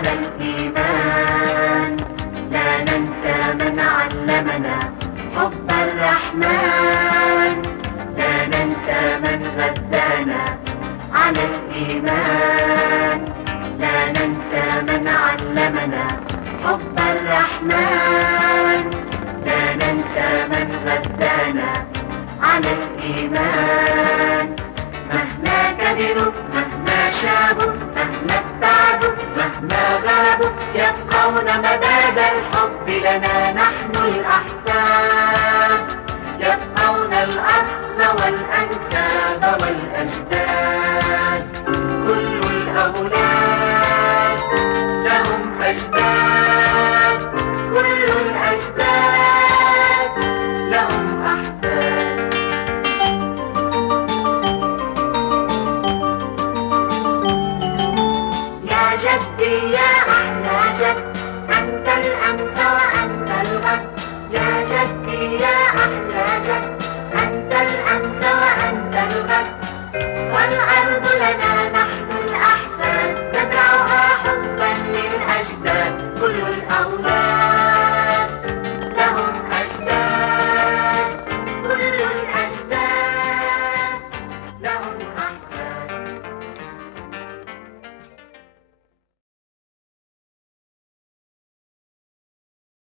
على الإيمان. لا ننسى من علمنا حب الرحمن. لا ننسى من غذانا على الإيمان. لا ننسى من علمنا حب الرحمن. لا ننسى من غذانا على الإيمان. مهما كبروا مهما شابوا مهما ابتعدوا مهما غابوا يبقون مداد الحب لنا نحن الأحفاد. يبقون الأصل والأنساب والأجداد. كل الأولاد لهم أجداد. كل الأجداد لهم أحفاد. يا جدي يا أحلى جد أنت الأمس وأنت الغد. يا جدي يا أحلى جد أنت الأمس وأنت الغد. والأرض لنا نحن الأحفاد نزرعها حبا للأجداد. كل الأولاد